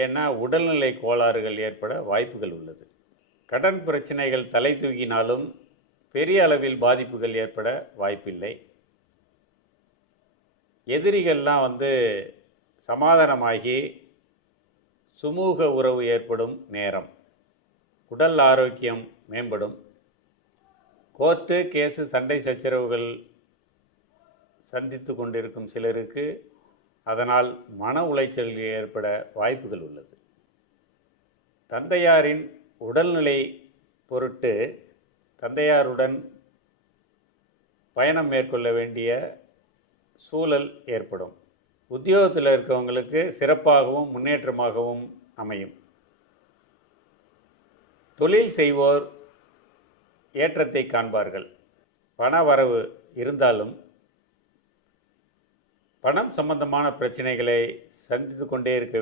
ஏன்னா உடல்நிலை கோளாறுகள் ஏற்பட வாய்ப்புகள் உள்ளது. கடன் பிரச்சனைகள் தலை தூக்கினாலும் பெரிய அளவில் பாதிப்புகள் ஏற்பட வாய்ப்பில்லை. எதிரிகள்லாம் சமாதானமாகி சுமூக உறவு ஏற்படும் நேரம். உடல் ஆரோக்கியம் மேம்படும். கோர்ட்டு கேஸு சண்டை சச்சரவுகள் சந்தித்து கொண்டிருக்கும் சிலருக்கு அதனால் மன உளைச்சல்கள் ஏற்பட வாய்ப்புகள் உள்ளது. தந்தையாரின் உடல்நிலை பொருட்டு தந்தையாருடன் பயணம் மேற்கொள்ள வேண்டிய சூழல் ஏற்படும். உத்தியோகத்தில் இருக்கவங்களுக்கு சிறப்பாகவும் முன்னேற்றமாகவும் அமையும். தொழில் செய்வோர் ஏற்றத்தை காண்பார்கள். பண வரவு இருந்தாலும் பணம் சம்பந்தமான பிரச்சனைகளை சந்தித்து கொண்டே இருக்க